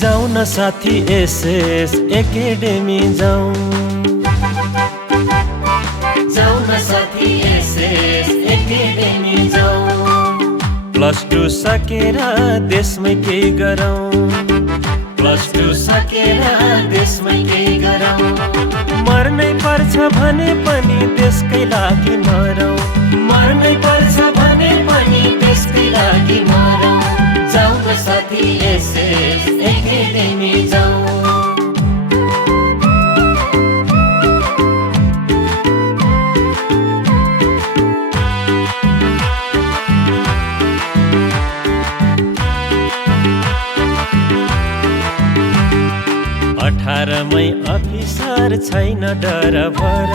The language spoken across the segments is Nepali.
जाऊ न साथी एसएस एकेडेमी जाऊ न साथी एसएस एकेडेमी जाऊ +2 सकेर देशमै केही गरौँ +2 सकेर देशमै केही गरौँ मर्नै पर्छ भने पनि देशकै लागि मरौँ मर्नै पर्छ भने पनि देशकै लागि मरौँ जाऊ न साथी एसएस एकेडेमी जाऊ मै अफिसर छैन डर भर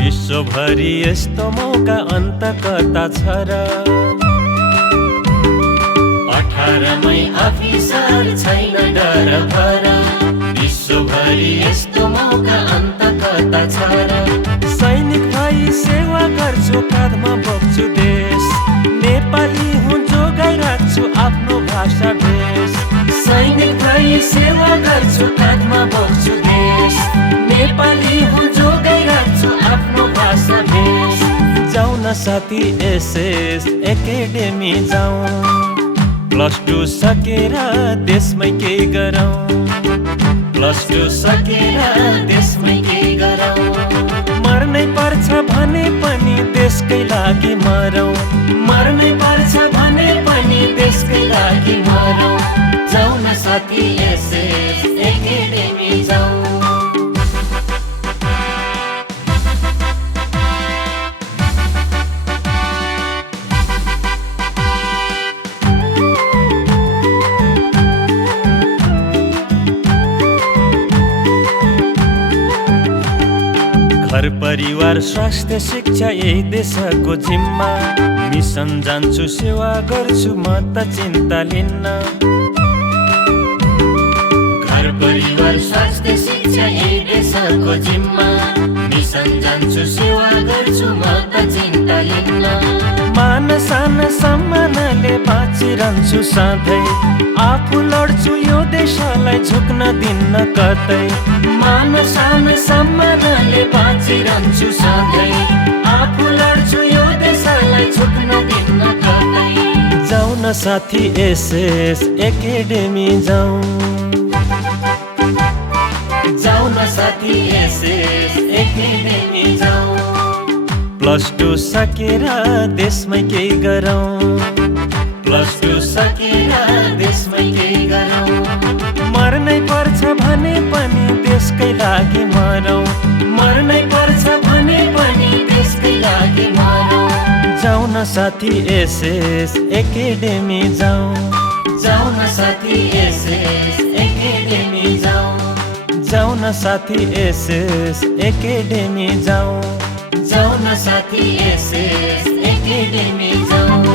विश्वभरि यस्तो मौका अन्त कता छ र 18 मै अफिसर छैन डर भर विश्वभरि यस्तो मौका अन्त कता छ र सैनिक भई सेवा गर्छु काँधमा बोक्छु देश नेपाली हुँ जोगाइ राख्छु आफ्नो भाषा भेष सैनिक भई सेवा गर्छु काँधमा बोक्छु देश नेपाली हुँ जोगाइ राख्छु आफ्नो भाषा भेष जाऊ न साथी एसएस एकेडेमी जाऊ +2 सकेर देशमै केही गरौँ +2 सकेर देशमै केही गरौँ मर्नै पर्छ भने पनि देशकै लागि मरौँ मर्नै पर्छ भने पनि देशकै लागि मरौँ जाऊ न साथी एसएस एकेडेमी जाऊ घर परिवार स्वास्थ्य शिक्षा यही देशको जिम्मा मिसन जान्छु सेवा गर्छु म त चिन्ता लिन्न घर परिवार स्वास्थ्य शिक्षा यही देशको जिम्मा मिसन जान्छु सेवा गर्छु म त चिन्ता लिन्न मान सान सम्मानले बाँचिरहन्छु सधैँ आफू लड्छु यो देशलाई झुक्न दिन्न कतै मान सान सम्मानले बाँचिरहन्छु सधैँ आफू लड्छु यो देशलाई झुक्न दिन्न कतै जाऊ न साथी एसएस एकेडेमी जाऊ न साथी एसएस एकेडेमी जाऊ +2 सकेर देशमै केही गरौँ +2 सकेर देशमै केही गरौँ मर्नै पर्छ भने पनि देशकै लागि मरौँ मर्नै पर्छ भने पनि देशकै लागि मरौँ जाऊ न साथी एसएस एकेडेमी जाऊ न साथी एसएस एकेडेमी जाऊ न साथी एसएस एकेडेमी जाऊ न साथी एसएस एकेडेमी जाऊ